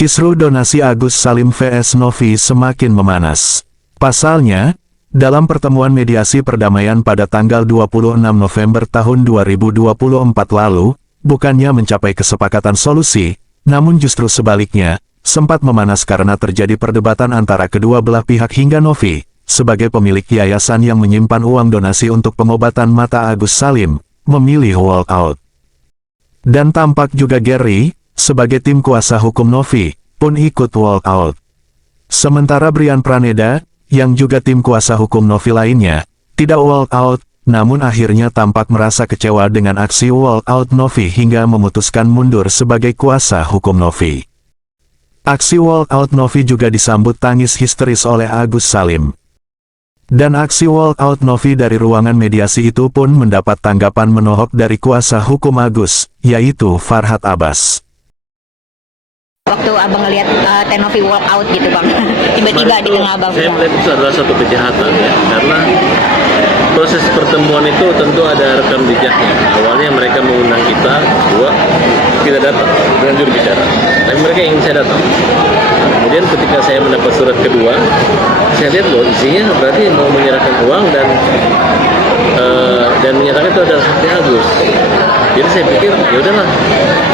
Kisruh donasi Agus Salim vs Novi semakin memanas. Pasalnya, dalam pertemuan mediasi perdamaian pada tanggal 26 November tahun 2024 lalu, bukannya mencapai kesepakatan solusi, namun justru sebaliknya, sempat memanas karena terjadi perdebatan antara kedua belah pihak hingga Novi, sebagai pemilik yayasan yang menyimpan uang donasi untuk pengobatan mata Agus Salim, memilih walk out. Dan tampak juga Gary, sebagai tim kuasa hukum Novi, pun ikut walk out. Sementara Brian Praneda, yang juga tim kuasa hukum Novi lainnya, tidak walk out, namun akhirnya tampak merasa kecewa dengan aksi walk out Novi hingga memutuskan mundur sebagai kuasa hukum Novi. Aksi walk out Novi juga disambut tangis histeris oleh Agus Salim. Dan aksi walk out Novi dari ruangan mediasi itu pun mendapat tanggapan menohok dari kuasa hukum Agus, yaitu Farhad Abbas. Waktu abang ngeliat Tenovi walk out gitu bang, tiba-tiba di tengah abang. Saya melihat itu adalah satu kejahatan ya, karena proses pertemuan itu tentu ada rekam jejaknya. Awalnya mereka mengundang kita, tidak datang dengan juru bicara, tapi mereka ingin saya datang. Kemudian ketika saya mendapat surat kedua, saya lihat loh isinya berarti mau menyerahkan uang dan menyatakan itu adalah haknya Agus. Jadi saya pikir ya udahlah,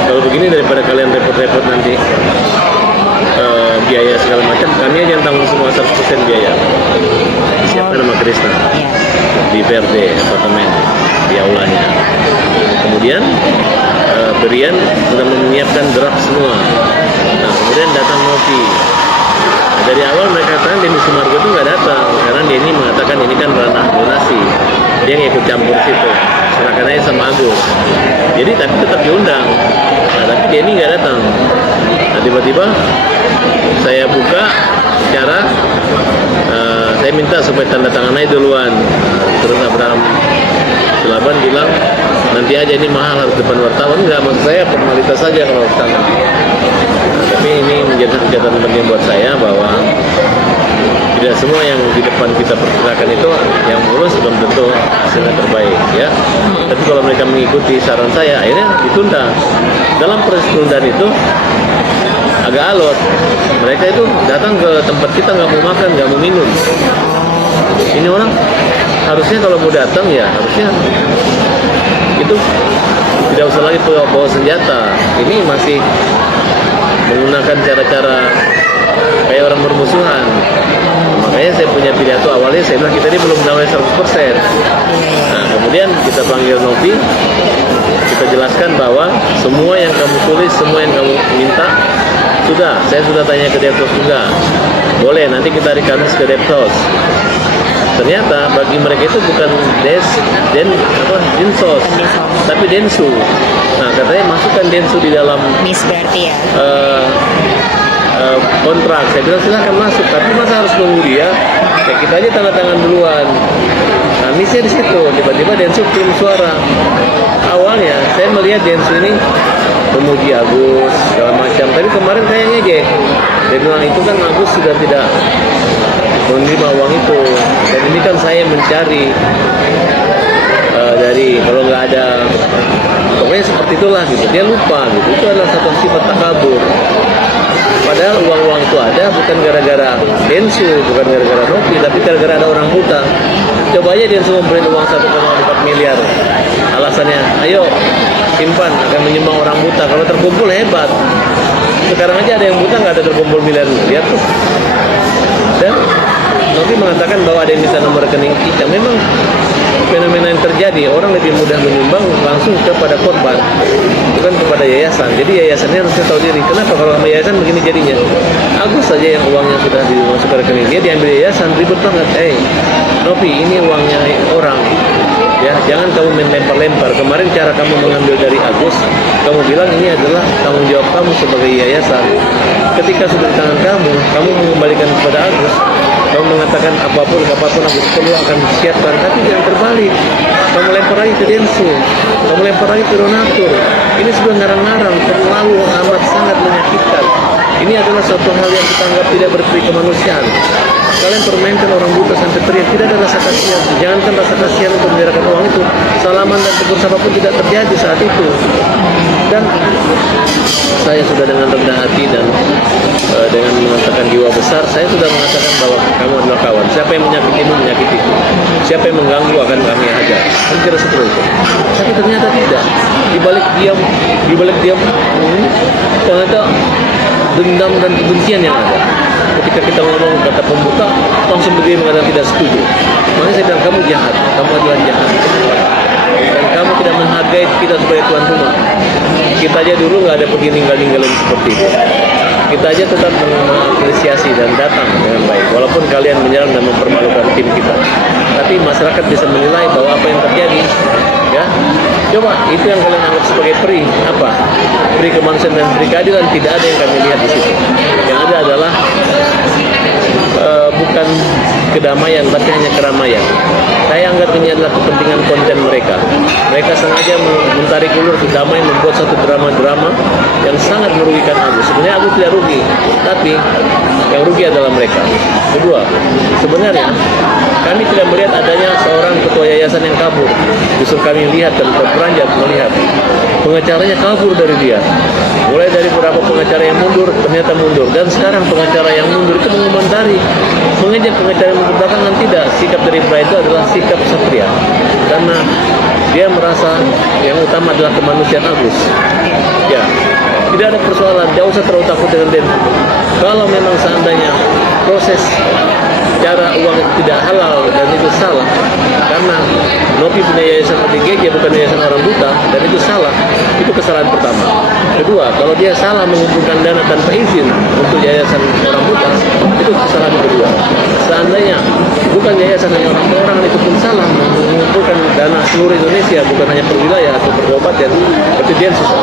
kalau begini daripada kalian repot-repot nanti biaya segala macam, kami aja yang tanggung semua 100% biaya. Siapa nama Krisna di PRD apartemen di aulanya. Kemudian Berian sudah menyiapkan draft semua. Nah, kemudian datang Novi. Dari awal mereka katakan Denny Sumargo itu nggak datang karena Denny mengatakan ini kan ranah donasi, dia nggak ikut campur situ, serahkan aja sama Agus. Jadi tapi tetap diundang, nah, tapi Denny nggak datang. Nah, tiba-tiba saya buka bicara, saya minta supaya tanda tangan aja duluan. Terus Abraham Selaban bilang nanti aja, ini mahal harus depan wartawan. Nggak, maksud saya formalitas saja kalau tangan. Tapi ini menjadi catatan penting buat saya bahwa tidak semua yang di depan kita perkirakan itu yang mulus belum tentu hasilnya terbaik ya. Tapi kalau mereka mengikuti saran saya, akhirnya ditunda. Dalam proses penundaan itu agak alot. Mereka itu datang ke tempat kita nggak mau makan, nggak mau minum. Ini orang harusnya kalau mau datang ya harusnya itu tidak usah lagi bawa senjata. Ini masih menggunakan cara-cara kayak orang bermusuhan. Makanya saya punya pidato awalnya, saya bilang kita ini belum damai 100%. Nah, kemudian kita panggil Novi, kita jelaskan bahwa semua yang kamu tulis, semua yang kamu minta, saya sudah tanya ke Deptos juga. Boleh, nanti kita rekamis ke Deptos. Ternyata bagi mereka itu bukan Dinsos, tapi Densu. Nah, katanya masukkan Densu di dalam berarti ya. Kontrak. Saya bilang silahkan masuk, tapi masa harus nunggu dia? Ya kita aja tanda tangan duluan. Nah, misnya di situ. Tiba-tiba Densu kirim suara. Awalnya saya melihat Densu ini memuji Agus segala macam, tapi kemarin saya ngejek. Dia bilang itu kan Agus sudah tidak menerima uang itu, dan ini kan saya mencari dari kalau nggak ada, pokoknya seperti itulah gitu. Dia lupa gitu, itu adalah satu sifat takabur. Padahal uang-uang itu ada bukan gara-gara Densu, bukan gara-gara Novi, tapi gara-gara ada orang buta. Coba aja Densu memberi uang 1,4 miliar, alasannya ayo simpan, akan menyumbang orang buta. Kalau terkumpul hebat. Sekarang aja ada yang buta nggak ada terkumpul miliar tuh. Dan Novi mengatakan bahwa ada yang bisa nomor rekening kita. Memang fenomena yang terjadi, orang lebih mudah menyumbang langsung kepada korban, bukan kepada yayasan. Jadi yayasannya harusnya tahu diri. Kenapa kalau sama yayasan begini jadinya? Agus saja yang uangnya sudah dimasuk ke rekening dia, diambil yayasan, ribet banget. Novi, ini uangnya orang. Ya, jangan kamu main lempar-lempar. Kemarin cara kamu mengambil dari Agus, kamu bilang ini adalah tanggung jawab kamu sebagai yayasan. Ketika sudah di tangan kamu mengembalikan kepada Agus. Kamu mengatakan apapun Agus perlu akan disiapkan, tapi jangan terbalik. Kamu lempar lagi ke Densu, kamu lempar lagi ke donatur. Ini sudah ngarang-ngarang, terlalu amat sangat menyakitkan. Ini adalah suatu hal yang kita anggap tidak berperi kemanusiaan. Kalian permainkan orang buta sampai teriak, tidak ada rasa kasihan. Jangankan rasa kasihan untuk menyerahkan uang itu, salaman dan tegur sapa pun tidak terjadi saat itu. Dan saya sudah dengan rendah hati dan besar saya sudah mengatakan bahwa kamu adalah kawan. Siapa yang menyakitimu, menyakitiku. Siapa yang mengganggu akan kami hajar. Kan kira seperti itu. Tapi ternyata tidak. Di balik diam, ternyata dendam dan kebencian yang ada. Ketika kita ngomong kata pembuka, langsung berdiri mengatakan tidak setuju. Makanya saya bilang kamu jahat, kamu adalah jahat. Dan kamu tidak menghargai kita sebagai tuan rumah. Kita aja dulu nggak ada pergi ninggalin seperti itu. Kita aja tetap mengapresiasi dan datang dengan baik. Walaupun kalian menyerang dan mempermalukan tim kita. Tapi masyarakat bisa menilai bahwa apa yang terjadi, ya. Coba itu yang kalian anggap sebagai peri apa? Peri kemanusiaan dan peri keadilan, tidak ada yang kami lihat di situ. Yang ada adalah bukan kedamaian, tapi hanya keramaian. Saya anggap ini adalah kepentingan konten mereka. Mereka sengaja menarik ulur ke damai, membuat satu drama-drama yang sangat merugikan Agus. Sebenarnya Agus tidak rugi, tapi yang rugi adalah mereka. Kedua, sebenarnya kami tidak melihat adanya seorang ketua yayasan yang kabur. Justru kami lihat dan beranjak melihat pengacaranya kabur dari dia. Mulai dari beberapa pengacara yang mundur, ternyata mundur. Dan sekarang pengacara yang mundur itu mengomentari, mengejek pengacara yang mundur belakangan. Tidak, sikap dari Pra itu adalah sikap satria. Karena dia merasa yang utama adalah kemanusiaan Agus. Ya, tidak ada persoalan, tidak usah terlalu takut dengan Densus. Kalau memang seandainya proses cara uang itu tidak halal dan itu salah, karena Nopi punya yayasan OTGJ bukan yayasan orang buta, dan itu salah, itu kesalahan pertama. Kedua, kalau dia salah mengumpulkan dana tanpa izin untuk yayasan orang buta, itu kesalahan kedua. Seandainya bukan yayasan hanya orang itu pun salah mengumpulkan dana seluruh Indonesia, bukan hanya per wilayah atau per kabupaten, berarti dia susah.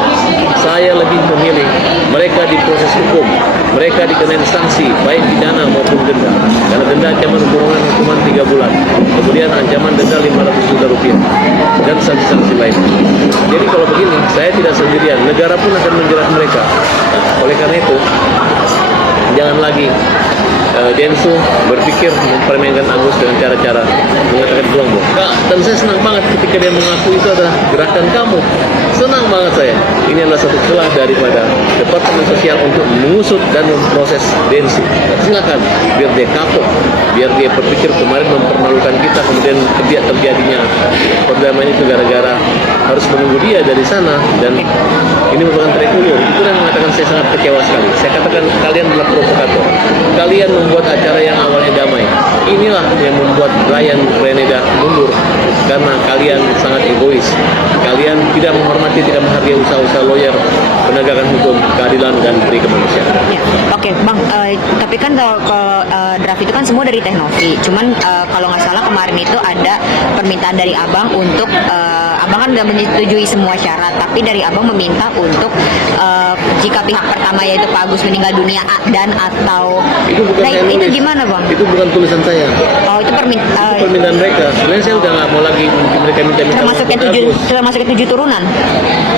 Saya lebih memilih mereka diproses hukum, mereka dikenain sanksi baik pidana maupun denda. Karena denda ancaman hukuman 3 bulan, kemudian ancaman denda 500 juta rupiah dan sanksi-sanksi lain. Jadi kalau begini, saya tidak sendirian, negara pun akan menjerat mereka. Oleh karena itu, jangan lagi Densu berpikir mempermainkan Agus dengan cara-cara mengatakan buang-buang. Dan saya senang banget ketika dia mengaku itu adalah gerakan kamu. Senang banget saya. Ini adalah satu celah daripada Departemen Sosial untuk mengusut dan memproses Densu. Silakan, biar dia kapok, biar dia berpikir kemarin mempermalukan kita, kemudian terjadinya perdamaian itu gara-gara harus menunggu dia dari sana, dan ini merupakan tarik ulur. Itu yang mengatakan saya sangat kecewa sekali. Saya katakan kalian adalah provokator. Kalian membuat acara yang awalnya damai. Inilah yang membuat Ryan Reneda mundur, karena kalian sangat egois. Kalian tidak menghormati, tidak menghargai usaha-usaha lawyer, penegakan hukum, keadilan, dan peri kemanusiaan. Ya, oke, Bang. Tapi kan kalau draft itu kan semua dari Teknovi. Cuman kalau nggak salah kemarin itu ada permintaan dari Abang untuk Abang kan udah menyetujui semua syarat, tapi dari Abang meminta untuk jika pihak pertama yaitu Pak Agus meninggal dunia dan atau Itu bukan saya itu nulis. gimana, Bang? Itu bukan tulisan saya. Oh, itu Permintaan mereka. Sebenarnya saya udah nggak mau lagi mereka minta-minta termasuk ke 7 turunan.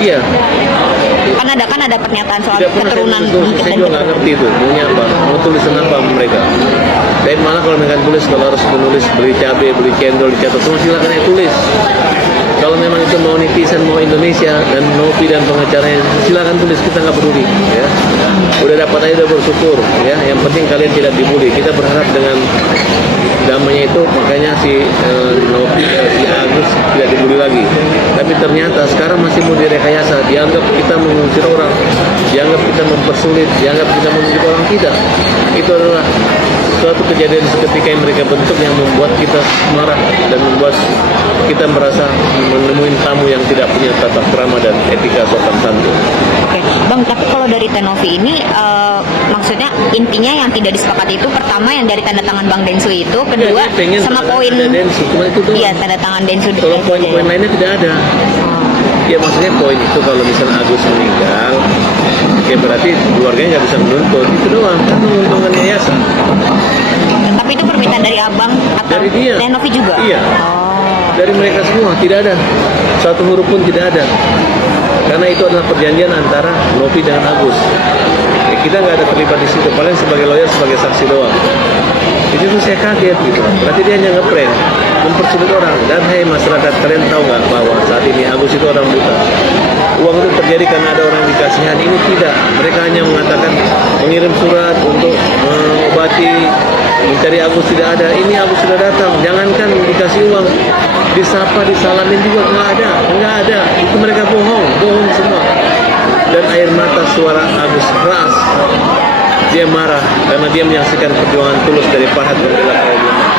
Iya. Kan ada pernyataan soal Tidak pernah keturunan. saya juga nggak ngerti itu maunya apa, mau tulisan apa mereka. Saya malah kalau mereka tulis, kalau harus menulis beli cabai, beli cendol, dicatat semua, silakan ya tulis. Kalau memang itu mau netizen, mau Indonesia dan Nopi dan pengacaranya, silakan tulis, kita nggak peduli. Ya, udah dapat aja, udah bersyukur. Ya, yang penting kalian tidak dibully. Kita berharap dengan damainya itu, makanya si Nopi, si Agus tidak dibully lagi. Tapi ternyata sekarang masih mau direkayasa, dianggap kita mengusir orang, dianggap kita mempersulit, dianggap kita menunjuk orang. Tidak. Itu adalah suatu kejadian seketika yang mereka bentuk yang membuat kita marah dan membuat kita merasa menemuin tamu yang tidak punya tata krama dan etika sopan santun. Oke, Bang, tapi kalau dari Teknovi ini maksudnya intinya yang tidak disepakati itu pertama yang dari tanda tangan Bang Densu itu, kedua Ya, pengen sama tanda poin tangan Densu, cuma itu doang. Iya, tanda tangan Densu. Kalau poin-poin lainnya tidak ada. Ya maksudnya poin itu kalau misalnya Agus meninggal, ya berarti keluarganya nggak bisa menuntut, itu doang, kan menguntungkan yayasan. Tapi itu permintaan dari Abang atau Dari dia. Teknovi juga? Iya. Oh. Dari mereka semua, tidak ada satu huruf pun tidak ada, karena itu adalah perjanjian antara Nopi dengan Agus. Kita nggak ada terlibat di situ, paling sebagai lawyer, sebagai saksi doang. Di situ saya kaget gitu, berarti dia hanya ngeprank, mempersulit orang. Dan hei masyarakat, kalian tahu nggak bahwa saat ini Agus itu orang buta? Uang itu terjadi karena ada orang yang dikasihan, ini tidak. Mereka hanya mengatakan mengirim surat untuk mengobati Bupati mencari Agus tidak ada, ini Agus sudah datang, jangankan dikasih uang, disapa, disalamin juga nggak ada, itu mereka bohong semua. Dan air mata suara Agus keras, dia marah karena dia menyaksikan perjuangan tulus dari Farhad membela kaum lemah,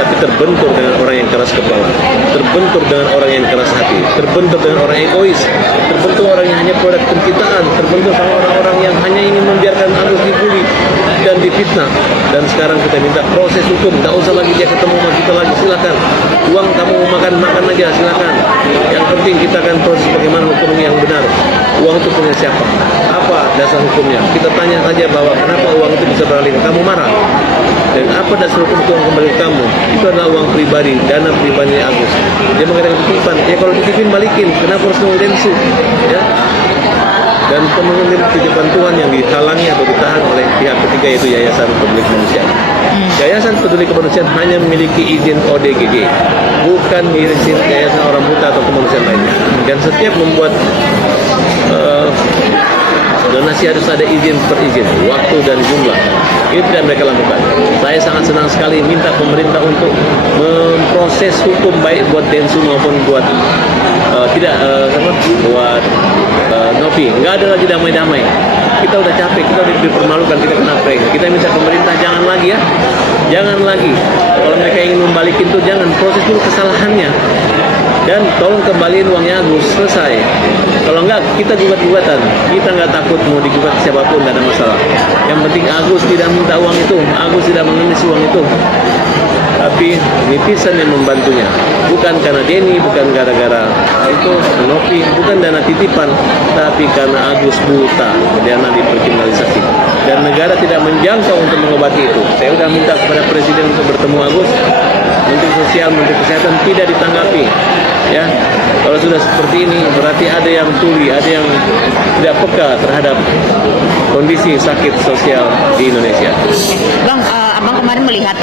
tapi terbentur dengan orang yang keras kepala, terbentur dengan orang yang keras hati, terbentur dengan orang egois, terbentur orang yang hanya produk pencitraan, terbentur sama orang-orang yang hanya ingin membiarkan Agus dibully dan difitnah. Dan sekarang kita minta proses hukum, nggak usah lagi dia ketemu sama kita lagi, silakan. Uang kamu mau makan aja, silakan. Yang penting kita akan proses bagaimana hukum yang benar. Uang itu punya siapa? Apa dasar hukumnya? Kita tanya saja bahwa kenapa uang itu bisa beralih ke kamu, marah. Dan apa dasar hukum itu kembali ke kamu? Itu adalah uang pribadi, dana pribadi Agus. Dia mengatakan titipan, ya kalau dititipin balikin, kenapa harus nunggu Densu? Ya. Dan pemenang titipan Tuhan yang dihalangi atau ditahan oleh pihak ketiga yaitu Yayasan Peduli Kemanusiaan. Yayasan Peduli Kemanusiaan hanya memiliki izin ODGJ, bukan izin Yayasan Orang Buta atau kemanusiaan lainnya. Dan setiap membuat donasi harus ada izin per izin, waktu dan jumlah. Ini tidak mereka lakukan. Saya sangat senang sekali minta pemerintah untuk memproses hukum baik buat Densu maupun buat buat Novi. Nggak ada lagi damai-damai. Kita udah capek, kita udah dipermalukan, kita kena prank. Kita minta pemerintah jangan lagi ya, jangan lagi. Kalau mereka ingin membalikin tuh jangan, proses dulu kesalahannya. Dan tolong kembaliin uangnya Agus, selesai. Kalau enggak, kita gugat-gugatan. Kita nggak takut mau digugat siapapun, nggak ada masalah. Yang penting Agus tidak minta uang itu, Agus tidak mengemis uang itu. Tapi netizen yang membantunya, bukan karena Denny, bukan gara-gara itu Novi, bukan dana titipan, tapi karena Agus buta, dana diperkriminalisasi. Dan negara tidak menjangkau untuk mengobati itu. Saya sudah minta kepada Presiden untuk bertemu Agus, Menteri Sosial, Menteri Kesehatan tidak ditanggapi. Ya, kalau sudah seperti ini berarti ada yang tuli, ada yang tidak peka terhadap kondisi sakit sosial di Indonesia. Bang, abang kemarin melihat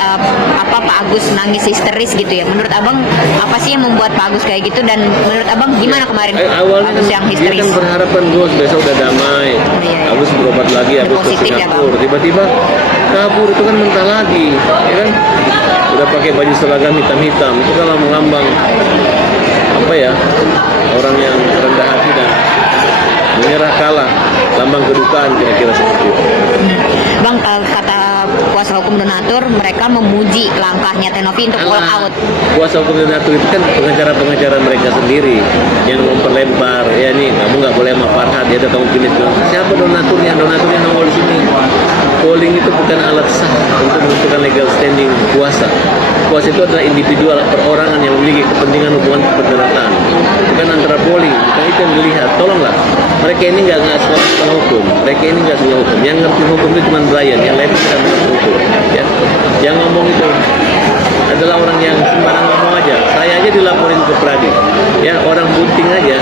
Pak Agus nangis histeris gitu ya. Menurut abang apa sih yang membuat Pak Agus kayak gitu, dan menurut abang gimana kemarin awalnya Agus yang dia histeris? kan berharapan Gus besok udah damai, Agus berobat lagi, Agus ke Singapura, tiba-tiba kabur, itu kan mentah lagi, ya kan? Udah pakai baju seragam hitam-hitam, itu kan lambang apa ya, orang yang rendah hati dan menyerah kalah, lambang kedukaan kira-kira seperti itu. Bang, kata kuasa hukum donatur, mereka memuji langkahnya Tenovi untuk walk out. Kuasa hukum donatur itu kan pengacara-pengacara mereka sendiri yang memperlebar, ya nih kamu nggak boleh sama Farhad, ya kamu pilih siapa donaturnya nongol di sini. Polling itu bukan alat sah untuk menentukan legal standing kuasa. Kuasa itu adalah individual, perorangan yang memiliki kepentingan hubungan kepesertaan. Bukan antara polling, bukan itu yang dilihat. Tolonglah, mereka ini nggak sekolah hukum, mereka ini nggak sekolah hukum. Yang ngerti hukum itu cuma Brian, yang lain tidak mengerti hukum. Ya, yang ngomong itu adalah orang yang sembarang ngomong aja. Saya aja dilaporin ke Pradi. Ya, orang bunting aja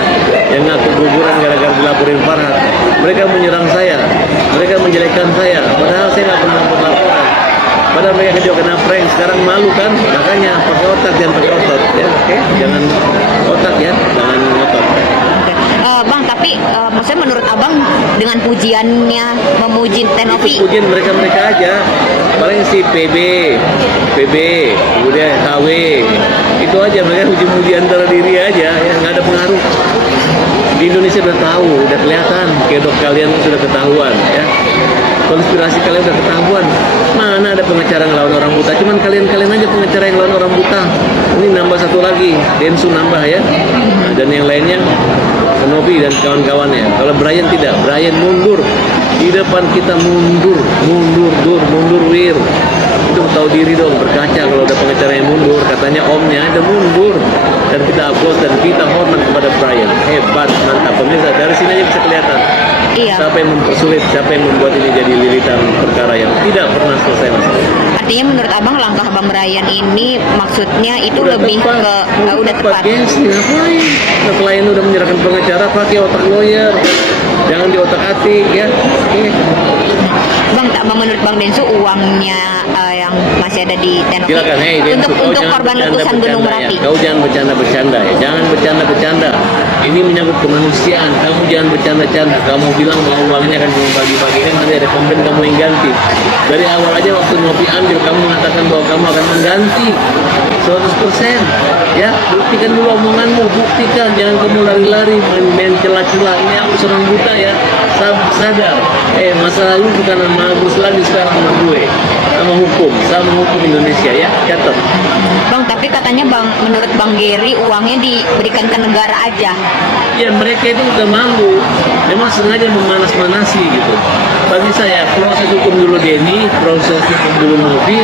yang ngaku guguran gara-gara dilaporin Farhad. Mereka menyerang saya, mereka menjelekkan saya, padahal saya nggak pernah membuat laporan. Padahal mereka juga kena prank, sekarang malu kan? Makanya pakai otak, jangan pakai otot, ya, oke? Jangan otak ya, jangan otot. Bang, tapi maksudnya menurut abang dengan pujiannya memuji Tenovi? Itu pujian mereka-mereka aja. Paling si PB, kemudian KW, itu aja mereka puji-puji antara diri aja, ya nggak ada pengaruh. Di Indonesia udah tahu, udah kelihatan, kedok kalian sudah ketahuan, ya. Konspirasi kalian udah ketahuan. Mana ada pengacara yang lawan orang buta? Cuman kalian aja pengacara yang lawan orang buta. Ini nambah satu lagi, Densu nambah ya. Nah, dan yang lainnya Novi dan kawan-kawannya. Kalau Brian tidak, Brian mundur. Di depan kita mundur wir. Itu tahu diri dong, berkaca kalau ada pengacara yang mundur, katanya omnya ada mundur. Dan kita aplaus dan kita hormat kepada Brian. Hebat, mantap. Pemirsa, dari sini aja bisa kelihatan. Iya. Siapa yang mempersulit, siapa yang membuat ini jadi lilitan perkara yang tidak pernah selesai masalah. Artinya menurut abang langkah Bang Brian ini maksudnya itu Udah lebih tepat. udah tepat. Yes, ngapain? Nah, klien udah menyerahkan pengacara, pakai otak lawyer. Jangan di otak atik ya. Oke. Bang, menurut Bang Densu uangnya yang masih ada di Tenovi. Silakan, Untuk korban letusan Gunung Merapi. Kau jangan bercanda-bercanda ya. Jangan bercanda-bercanda. Ini menyangkut kemanusiaan. Kamu jangan bercanda-canda. Kamu bilang bahwa uangnya akan kamu bagi-bagikan, nanti ada komplain kamu yang ganti. Dari awal aja waktu Novi ambil, kamu mengatakan bahwa kamu akan mengganti 100%. Ya, buktikan dulu omonganmu, buktikan. Jangan kamu lari-lari main celah-celah. Ini aku seorang buta ya. Sadar. Masa lalu bukan sama Agus lagi, sekarang sama gue. Sama hukum, sama hukum Indonesia ya. Catat. Bang, tapi katanya menurut Bang Geri uangnya diberikan ke negara aja. Ya mereka itu udah malu, memang sengaja memanas-manasi gitu. Bagi saya proses hukum dulu Denny, proses hukum dulu Novi,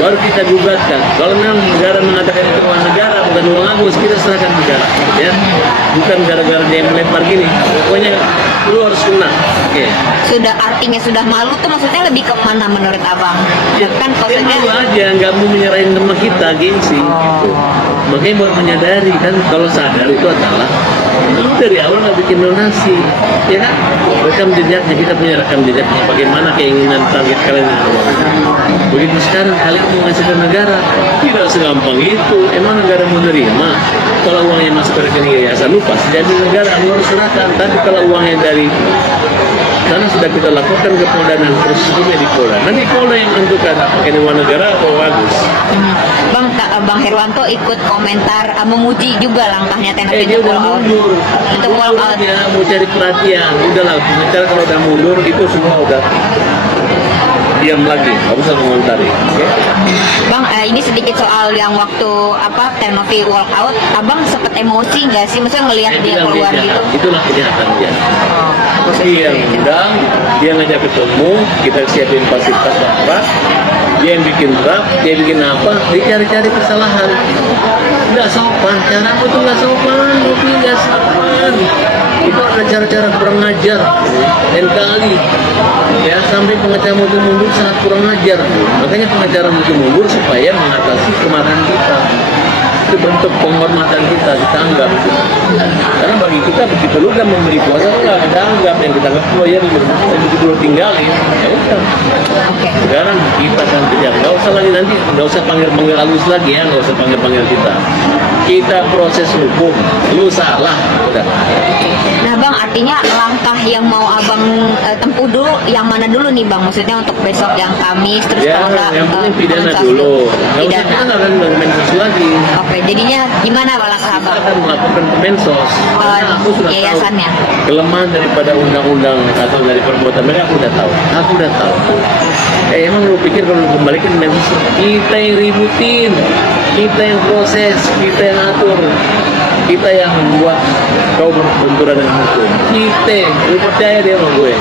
baru kita gugatkan. Kalau memang negara mengatakan itu uang negara bukan uang Agus, kita serahkan negara, ya. Bukan gara-gara dia melempar gini. Pokoknya lu harus kena. Oke. Artinya sudah malu tuh maksudnya lebih ke mana menurut Abang? Ya, Kan malu maksudnya aja, nggak mau menyerahin nama kita, gengsi. Gitu. Makanya baru menyadari kan, kalau sadar itu adalah lu dari awal nggak bikin donasi, ya kan? Rekam jejaknya, kita punya rekam jejaknya. Bagaimana keinginan target kalian yang awal. Begitu sekarang kalian mau ngasih ke negara, tidak segampang itu. Emang negara mau nerima? Kalau uangnya masuk ke rekening yayasan, lu pasti jadi negara, lu harus serahkan. Tapi kalau uangnya dari karena sudah kita laporkan ke Polda dan proses hukumnya di Polda. Nanti Polda yang menentukan pakai uang negara atau bagus. Bang Herwanto ikut komentar memuji juga langkahnya Tenovi Dia udah mundur. Untuk pull out. Dia mau cari perhatian. Udahlah, pengacara kalau udah mundur itu semua udah diam lagi, nggak usah mengomentari. Okay? Bang, ini sedikit soal yang waktu Tenovi walk out, Abang sempet emosi nggak sih? Maksudnya ngelihat dia keluar gitu? Itulah kejahatan dia. Dia yang undang, dia ngajak ketemu, kita siapin fasilitas apa, dia yang bikin draft, dia bikin apa, dia cari-cari kesalahan. Nggak sopan, cara aku tuh nggak sopan, Novi nggak sopan. Itu ada cara-cara kurang ajar, dan kali ya sampai pengacara itu mundur sangat kurang ajar. Makanya pengacara itu mundur supaya mengatasi kemarahan kita. Itu bentuk penghormatan kita anggap. Karena bagi kita begitu lu udah memberi kuasa nggak ada anggap yang kita anggap lawyer gitu. Dan begitu lu tinggalin, ya udah. Sekarang kita akan kejar. Nggak usah lagi nanti, nggak usah panggil halus lagi ya, nggak usah panggil kita. Kita proses hukum, lu salah, udah. Nah Bang, artinya langkah yang mau Abang tempuh dulu, yang mana dulu nih Bang? Maksudnya untuk besok yang Kamis, terus Ya, kalau nggak yang penting pidana Sabtu, dulu. Nggak usah pidana. kita nggak akan mensos lagi. Oke, jadinya gimana Pak langkah Kita Abang? akan melakukan ke mensos. Karena aku sudah yayasannya. tahu kelemahan daripada undang-undang atau dari perbuatan mereka, aku udah tahu. Aku udah tahu. Emang lu pikir kalau lu kembalikan mensos, kita yang ributin, kita yang proses, kita yang atur, kita yang membuat kau berbenturan dengan hukum. Kita, lu percaya dia sama gue.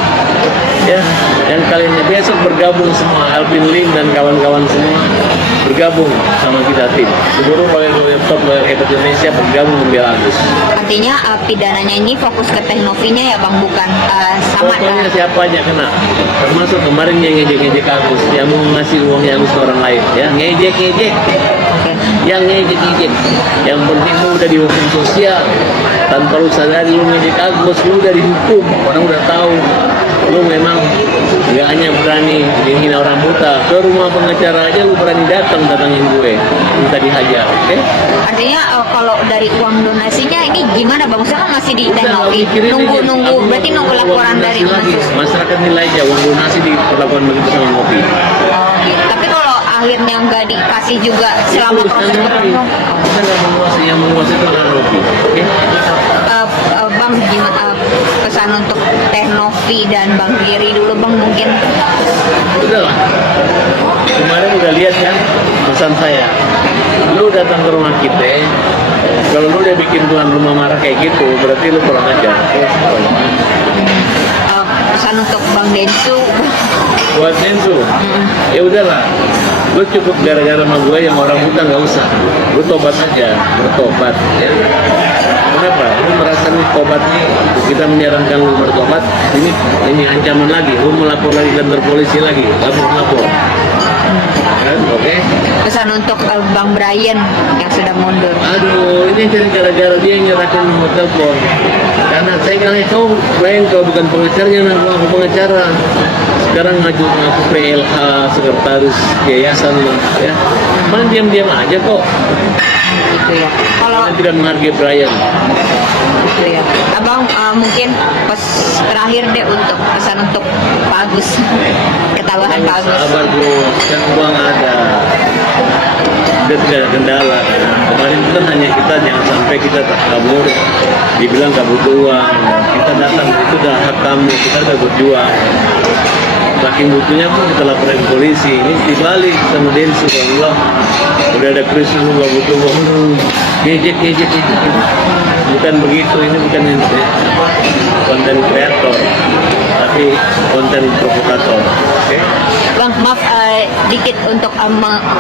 Ya, yang kalian besok bergabung semua, Alvin Lim dan kawan-kawan semua bergabung sama kita tim. Seluruh lawyer top lawyer hebat Indonesia bergabung membela Agus. Artinya pidananya ini fokus ke Tenovinya ya Bang, bukan sama. Pokoknya siapa aja kena, termasuk kemarin yang ngejek-ngejek Agus, yang mau ngasih uangnya Agus ke orang lain, ya ngejek-ngejek, yang ngejek-ngejek. Yang penting lu udah dihukum sosial, tanpa lu sadari lu ngejek Agus, lu udah dihukum, orang udah tahu. Lu memang nggak hanya berani menghina orang buta, ke rumah pengacara aja lu berani datangin gue, minta dihajar, oke? Artinya kalau dari uang donasinya ini gimana Bang? Maksudnya kan masih di Udah, Tenovi, nggak mikirin ini. nunggu, Aku berarti nggak nunggu mau laporan uang dari donasi lagi. Mas. Masyarakat nilai aja uang donasi diperlakukan begitu sama Novi. Tapi kalau akhirnya nggak dikasih juga selama Itu urusan proses Novi. berlangsung, Kita nggak menguasai, yang menguasai itu adalah Novi, oke? Bang gimana pesan untuk Tenovi dan Bang Giri dulu Bang mungkin? Udahlah, kemarin udah lihat kan pesan saya, lu datang ke rumah kita, kalau lu udah bikin tuan rumah marah kayak gitu, berarti lu kurang ajar. Pesan untuk Bang Densu. Buat Densu, ya udahlah, lu cukup gara-gara sama gue yang orang buta nggak usah, lu tobat aja, bertobat ya. Kenapa? Lu merasa nih tobat nih, kita menyarankan lu bertobat, ini ancaman lagi, lu melapor lagi ke kantor polisi lagi, lapor. kan? Oke. Pesan untuk Bang Brian yang sudah mundur. Aduh, ini jadi gara-gara dia nyerahkan nomor telepon. Karena saya bilang itu, Brian kau bukan pengacaranya, aku pengacara. Sekarang ngaku PLH, sekretaris yayasan lah, ya. Paling diam-diam aja kok. Gitu ya. Kalau Karena tidak menghargai Brian. gitu ya. Abang mungkin pas terakhir deh untuk pesan untuk Pak Agus. Ketabahan Pak Agus. Sabar bro, kan uang ada. Kita tidak ada kendala. Kemarin itu kan hanya kita jangan sampai kita tak kabur. Dibilang gak butuh uang. Kita datang itu udah hak kamu. Kita udah berjuang. Saking butuhnya pun kita laporin polisi. Ini dibalik sama Densu. Allah, udah ada Kristus lu gak butuh uang. Ngejek. Bukan begitu. Ini bukan konten kreator, tapi konten provokator. Oke? Bang, maaf dikit untuk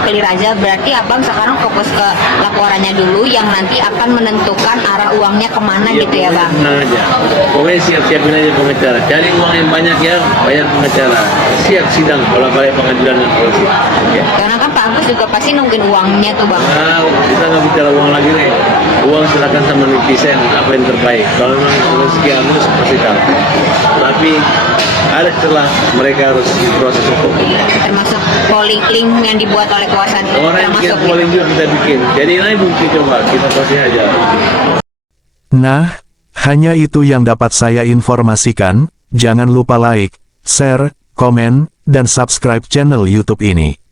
clear aja. Berarti abang sekarang fokus ke laporannya dulu yang nanti akan menentukan arah uangnya kemana Iya, gitu ya bang? Tenang aja. Pokoknya siap-siapin aja pengacara. Cari uang yang banyak ya, bayar pengacara. Siap sidang kalau balik pengadilan dan polisi. Oke? Karena kan Pak Agus juga pasti nungguin uangnya tuh bang. Nah, kita nggak bicara uang lagi nih. Uang silakan sama netizen apa yang terbaik. Kalau memang rezeki halus pasti tahu. Tapi ada celah mereka harus diproses hukum. Termasuk polling link yang dibuat oleh kekuasaan Orang yang bikin termasuk polling juga kita bikin. Jadi ini bukti coba kita pasti aja. Nah, hanya itu yang dapat saya informasikan. Jangan lupa like, share, komen, dan subscribe channel YouTube ini.